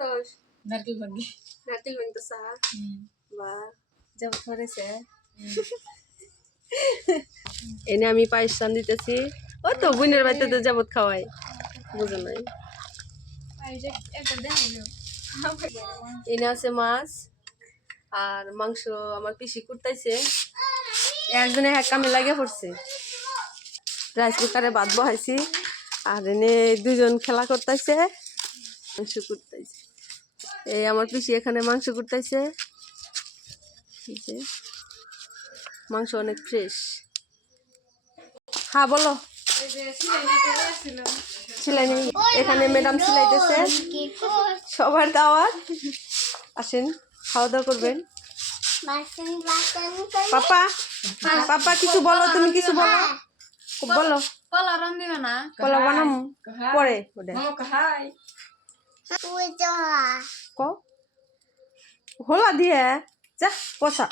Terus নারকেল ভাঙি natin yung sa ba jam করেছে এনে আমি পায়েস রান দিতেছি ও তো বোনের বাড়িতে তো যাবত খাওয়াই বুঝো নাই এনে আছে মাছ আর মাংস আমার পিসি কুটতাইছে একজনে এক কামে লাগে পড়ছে রাইস কুকারে ভাত বহাইছি আর এনে দুজন খেলা করতেছে মাংস কুটতাইছে এই আমার পিসি এখানে মাংস কুটতাইছে মাংস অনেক ফ্রেশ হ্যাঁ বলো সেলাই নেই এখানে ম্যাডাম সেলাইতেছে সবার দাওয়াত আসেন খাওয়া দাওয়া করবেন পাপা পাপা কিছু বলো তুমি কিছু বলো বলো কলা রান দিবে না কলা বানাম পরে হোলা দিয়ে যা পচা